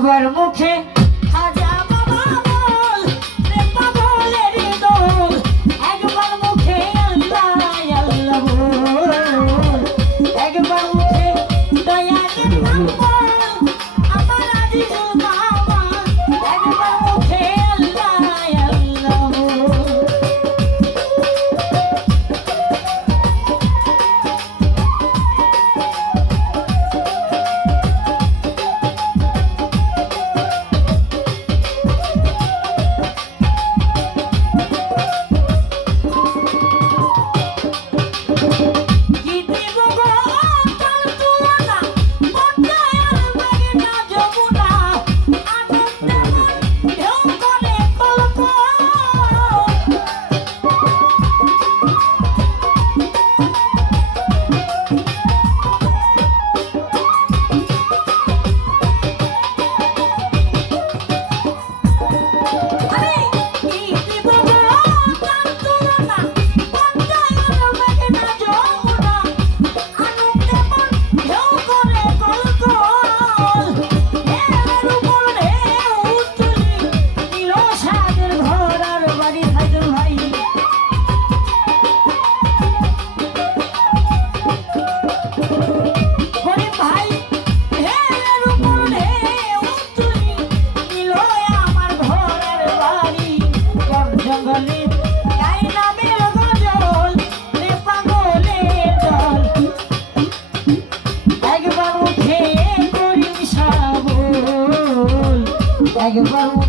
구하는 목회 А я вам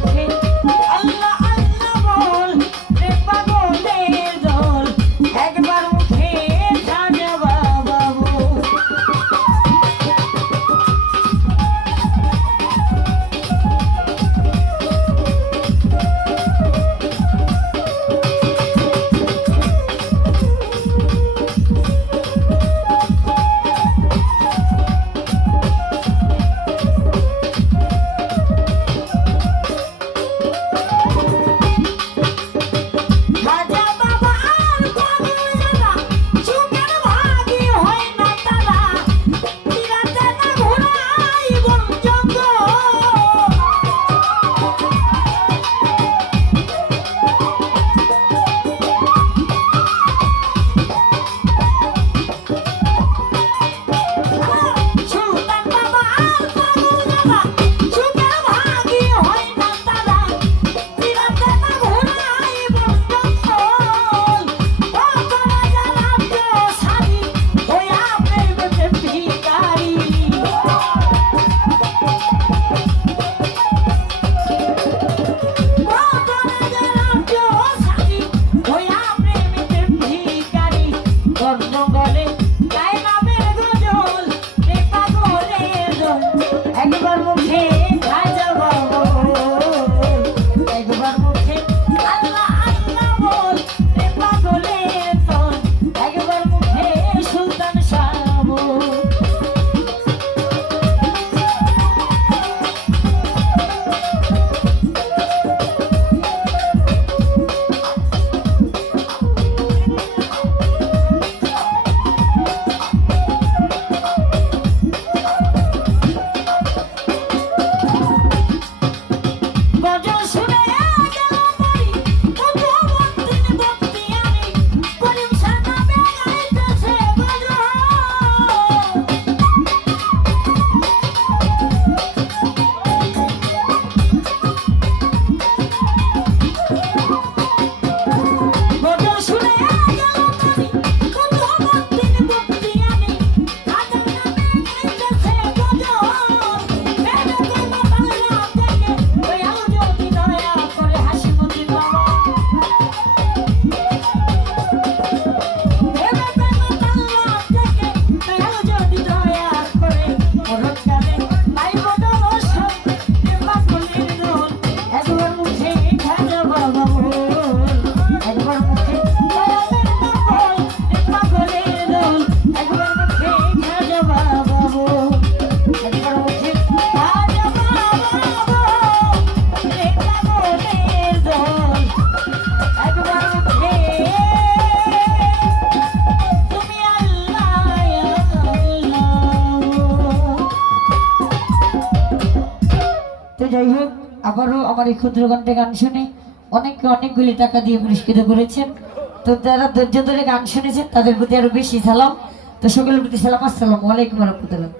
আবারও আমার এই ক্ষুদ্র কণ্ঠে গান শুনে অনেককে অনেকগুলি টাকা দিয়ে পুরস্কৃত করেছেন। তো যারা ধৈর্য ধরে গান শুনেছেন তাদের প্রতি আরও বেশি সালাম। তো সকলের প্রতি সালাম আসসালামু আলাইকুম রহমতুল্লাহ।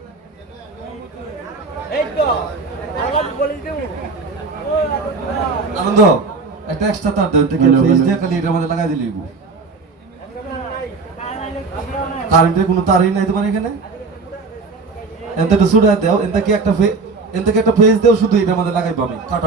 আনন্দ একটা এক্সট্রা তার দেন থেকে hello. দিয়ে খালি এটার মধ্যে লাগাই দিলি কারেন্টের কোনো তারই নাই তোমার এখানে? এনতে একটু সুরা দাও এনতে কি একটা ফে থেকে একটা পেজ দেও শুধু এটা আমাদের লাগাইবো আমি। কাট